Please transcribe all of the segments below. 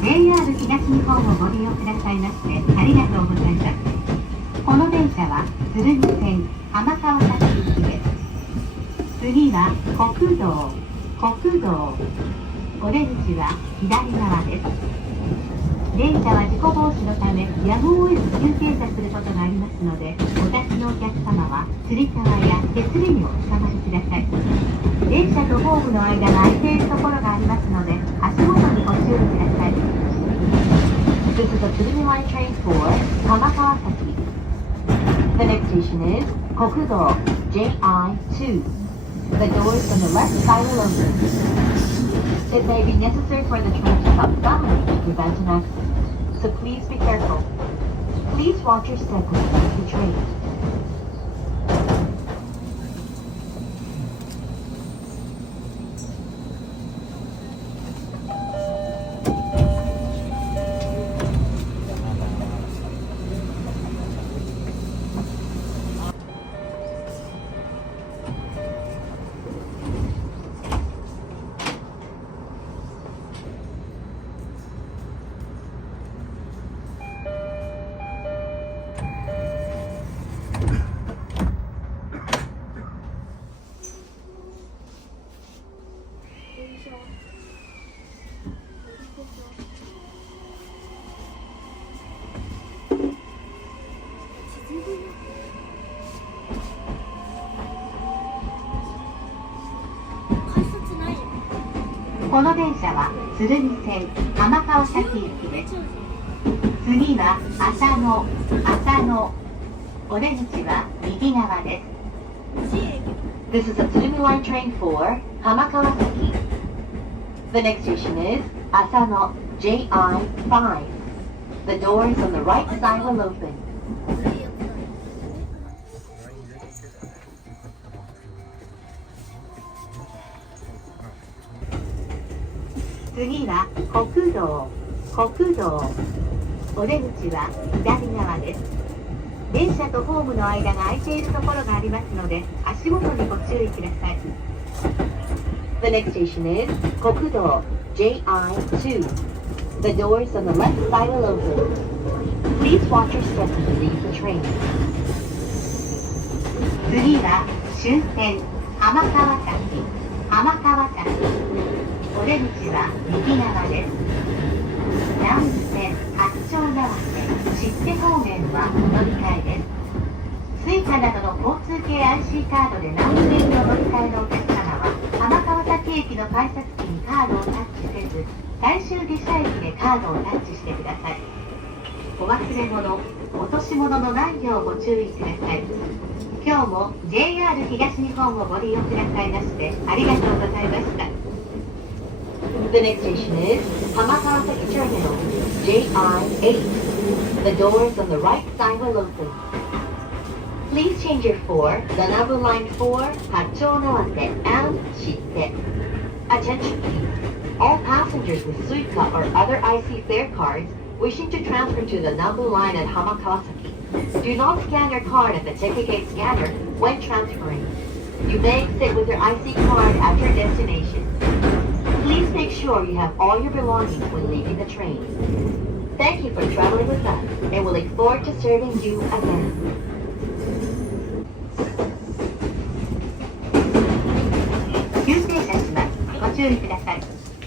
JR 東日本をご利用くださいましてありがとうございます。この電車は鶴見線浜川崎行きです。次は国道。お出口は左側です。電車は事故防止のためやむを得ず急停車することがありますので、お立ちのお客様はつり革や手すりにおつかまりください。電車とホームの間が空いているところがありますので、足元にご注意ください。This is the Tsurumi Line train for Hamakawasaki. The next station is 国道 JI2. The doors on the left side will open. It may be necessary for the train to stop suddenly to prevent an accident, so please be careful. Please watch your step when you leave the train. この電車は鶴見線浜川崎行きです。次は浅野。お出口は右側です。This is a Tsurumi Line train for Hamakawasaki. The next station is Asano JI5. The doors on the right side will open. 次は国道。お出口は左側です。電車とホームの間が空いているところがありますので、足元にご注意ください。The next station is 国道 JI2. The doors on the left side will open. Please watch your step when you leave the train. 次は終点浜川崎。お出口は右側です。南武線八丁畷線知手方面はお乗り換えです。Suica などの交通系 IC カードで南武線にお乗り換えのお客様は浜川崎駅の改札機にカードをタッチせず、最終下車駅でカードをタッチしてください。お忘れ物、落とし物のないようご注意ください。今日も JR 東日本をご利用くださいましてありがとうございました。The next station is Hamakawasaki Terminal, JI8. The doors on the right side will open. Please change your for the number line 4, Hachonawate and Shite. Attention please. All passengers with Suica or other IC fare cards wishing to transfer to the number line at Hamakawasaki, do not scan your card at the ticket gate scanner when transferring. You may exit with your IC card at your destination. Please make sure you have all your belongings when leaving the train. Thank you for traveling with us, and we look forward to serving you again.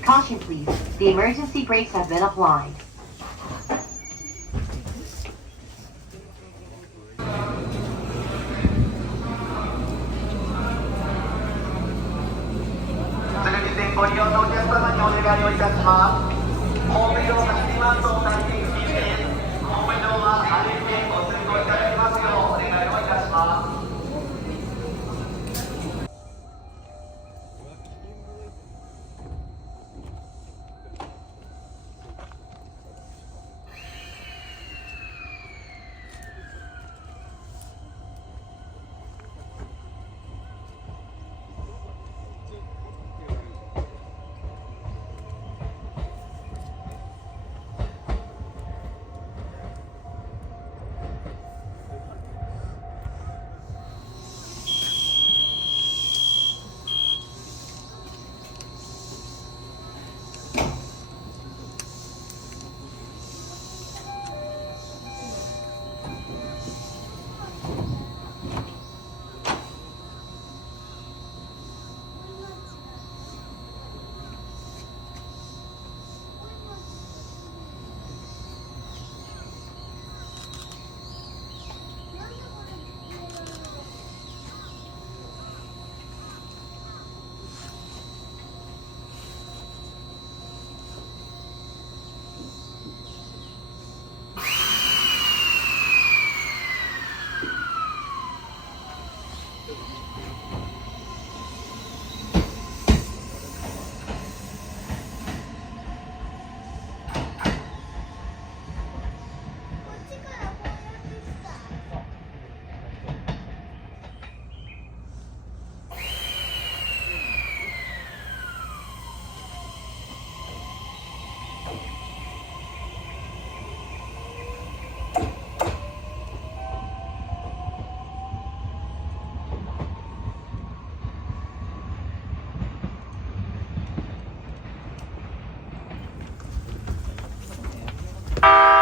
Caution please, the emergency brakes have been applied. ご利用のお客様にお願いをいたします。ホーム上走りますと大変危険です。ホーム上は歩いてご通行いただきますようお願いをいたします。you